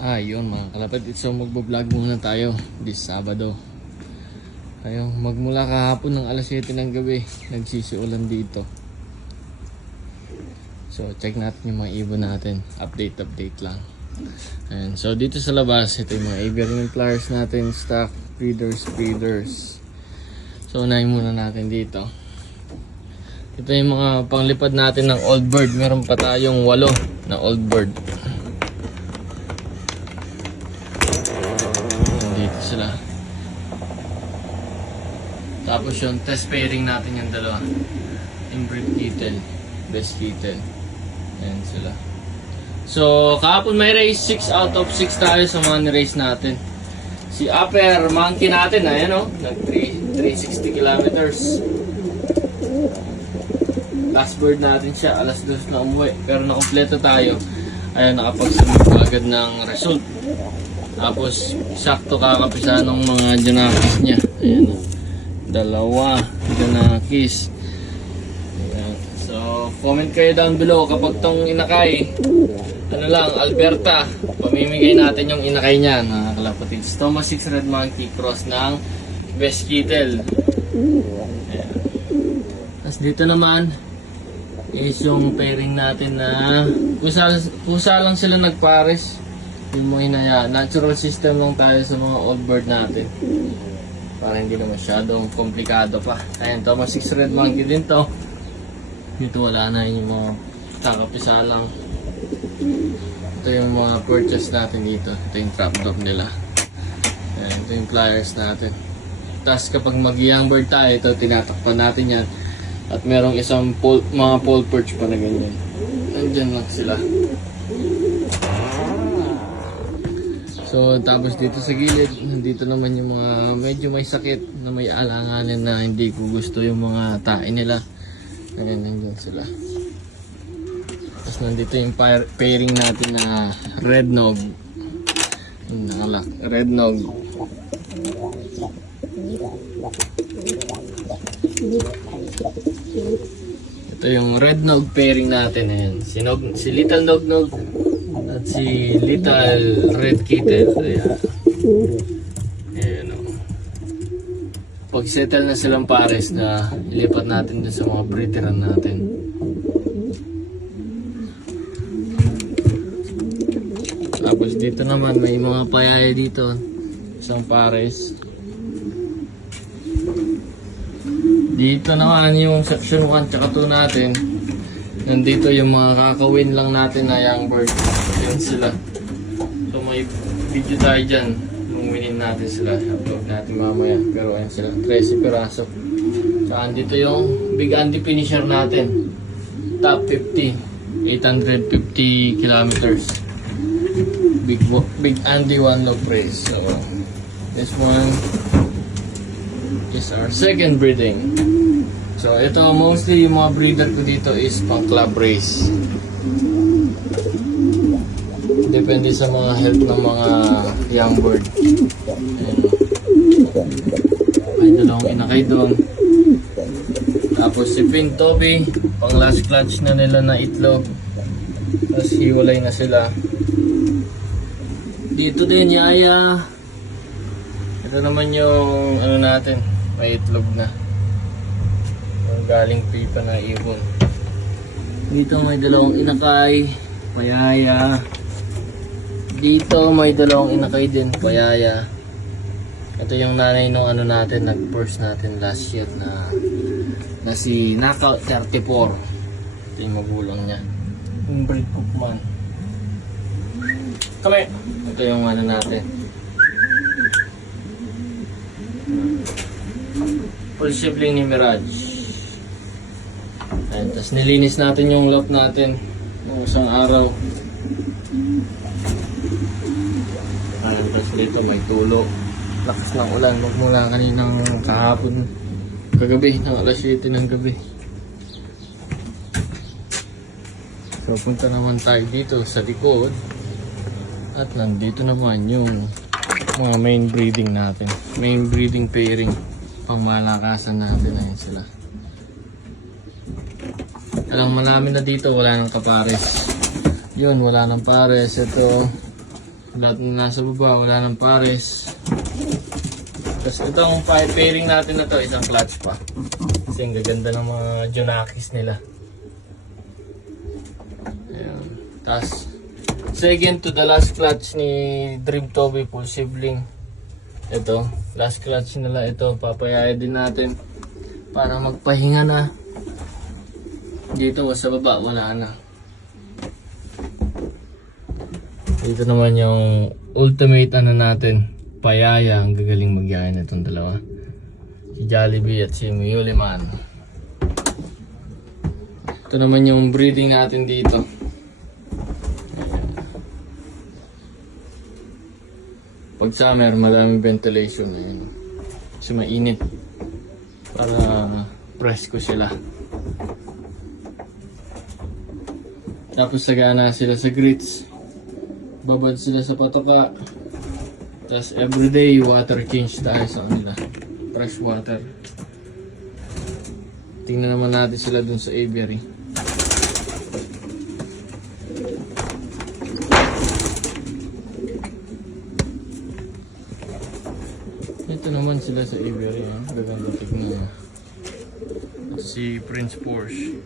Yun mga kalapatid. So magbo-vlog muna tayo this Sabado. Ayun, magmula kahapon ng alas 7 ng gabi, nagsisiulan dito. So check natin yung mga ibon natin. Update lang. Ayan. So dito sa labas, ito yung mga aviary pliers natin, stock, breeders. So unahin muna natin dito. Ito yung mga panglipad natin ng old bird. Meron pa tayong 8 na old bird. Dito sila. Tapos yung test pairing natin yung dalawa. Inbreed kitten, best kitten. Ayan sila. So kahapon may race, 6 out of 6 tayo sa mga ni-race natin. Si upper monkey natin, ayan o, nag 360 kilometers. Last bird natin siya, alas 2 na umuwi. Pero nakompleto tayo. Ayan, nakapagsamit agad ng result. Tapos, sakto kakapisa ng mga Janakis niya. Ayan, 2 Janakis. Ayan. So, comment kayo down below kapag tong inakay. Ano lang, Alberta. Pamimigay natin yung inakay niya, mga kalapatid. Thomas 6 Red Monkey cross ng Best Kittel. Ayan. Tapos dito naman is yung pairing natin na kusa lang sila nagpares. Yung mga hinaya, natural system lang tayo sa mga old bird natin para hindi na masyadong komplikado pa. Ayan, Thomas 6 Red Monkey din to. Dito wala na yung mga kakapisa lang. Ito yung mga purchase natin dito. Ito yung trap dog nila. Ayan, ito yung pliers natin. Tapos kapag mag-young bird tayo, ito tinatakpan natin yan. At merong isang mga pole perch pa na ganyan. Nandyan lang sila. So tapos dito sa gilid, nandito naman yung mga medyo may sakit na may alanganin na hindi ko gusto yung mga tae nila. Ayan, nandyan sila. Tapos nandito yung pairing natin na red nog. Red nog. Ito yung red nog pairing natin. Ayan. Si Little Nog Nog at si Little Red Kittel. Ayan. Ayan o. Pag settle na silang pares na ilipat natin dun sa mga breederan natin. Tapos dito naman may mga payaya dito. Isang pares. Dito naman yung section 1 tsaka 2 natin. Nandito yung mga kakawin lang natin na young bird. Yun sila. So may video tayo dyan. Nung winin natin sila. Upload natin mamaya. Pero ayun sila. 13 piraso. Tsaka dito yung Big Andy finisher natin. Top 50. 850 kilometers. Big Andy one log race. So this one is our second breeding. So ito mostly yung mga breeder ko dito is pang club race. Depende sa mga health ng mga young bird. Ayan. May dalawang inakay doon. Tapos si Pink Toby, pang last clutch na nila na itlog. Tapos hiwalay na sila. Dito din Yaya. Ito naman yung ano natin, may itlog na. Yung galing pipa na ibon. Dito may dalawang inakay, payaya. Dito may dalawang inakay din, payaya. Ito yung nanay nung ano natin, nag-burst natin last year na si Knockout 34. Ito yung magulang niya. Yung breed Cookman. Come here. Ito yung ano natin. Full sibling ni Mirage. Ayan, tapos nilinis natin yung lock natin ng isang araw. Ayan, tapos dito may tulo. Lakas ng ulan magmula kaninang kahapon. Kagabi, ng alas 7 ng gabi. So punta naman tayo dito sa likod. At nandito naman yung mga main breeding natin. Main breeding pairing. Pang malakasan natin. Ayan sila. Alang marami na dito, wala nang kapares. Yun, wala nang pares. Ito, Lahat na nasa baba, wala nang pares. Tapos itong pairing natin na to, isang clutch pa. Kasi ang gaganda ng mga Junakis nila. Ayan. Tapos, second to the last clutch ni Dream Toby full sibling. Ito, last clutch nila ito. Papayaya din natin para magpahinga na. Dito sa baba, wala na. Dito naman yung ultimate ano natin, payaya. Ang gagaling magyaya na itong dalawa. Si Jollibee at si Muyuliman. Ito naman yung breeding natin dito. Pag summer, maraming ventilation. Ayan. Kasi mainit. Para presko sila. Tapos sagana sila sa grits. Babad sila sa patoka. Tapos everyday water change tayo sa kanila. Fresh water. Tingnan naman natin sila dun sa aviary. Ito naman sila sa aviary. Gaganda tignan. Si Prince Porsche.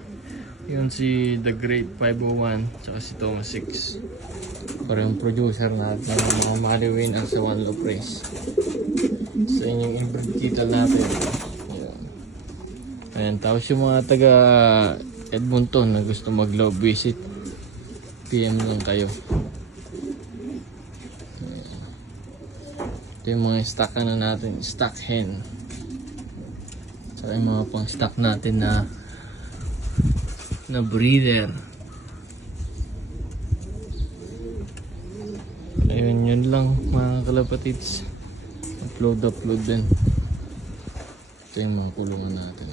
Yun si The Great 501. Tsaka si Thomas 6. Parang producer natin ng mga Maliwin ang sa One Love Race. Sa inyong inbreed kita natin. Ayan. Tapos yung mga taga Edmonton na gusto mag-love visit, PM lang kayo. Ayan. Ito yung mga stock ano natin, stock hen. Saka yung mga pang stock natin na breeder. Ayun, yun lang mga kalapatids. Upload din. Ito yung mga kulungan natin.